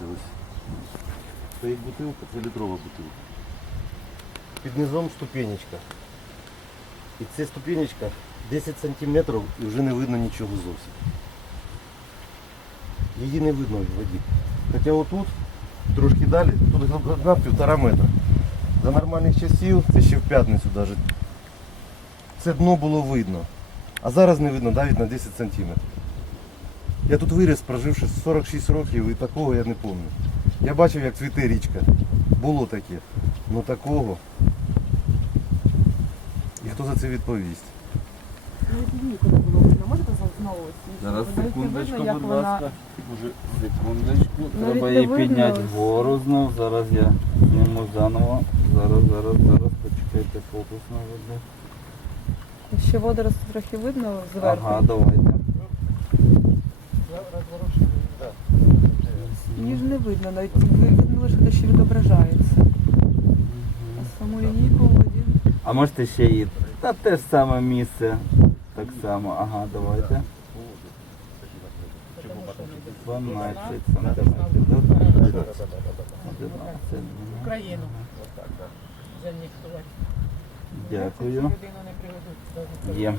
Дивіться ось. Стоїть бутилка, це літрова бутилка. Під низом ступенечка. І ця ступенечка 10 сантиметрів і вже не видно нічого зовсім. Її не видно в воді. Хоча отут, трошки далі, тут глибина півтора метра. За нормальних часів, це ще в п'ятницю навіть, це дно було видно. А зараз не видно навіть на 10 сантиметрів. Я тут виріс, проживши 46 років і такого я не пам'ятаю. Я бачив, як цвіте річка. Було таке. Ну такого. І хто за це відповість? Можете за- знову? Зараз секундочку, будь ласка. Уже секундочку. Навіть Треба не її видно підняти вгору знов. Зараз я зніму заново. Зараз, зараз, зараз. Почекайте фокус наведу. Ще водорос трохи видно зверху. Ага, давайте. Її ж не видно, навіть видно лише те, що відображається. А саму лінійку воді. А можете ще її. Та те ж саме місце. Так само. Ага, давайте. 12 сантиметрів. да? 11. Україну. Дякую. Є.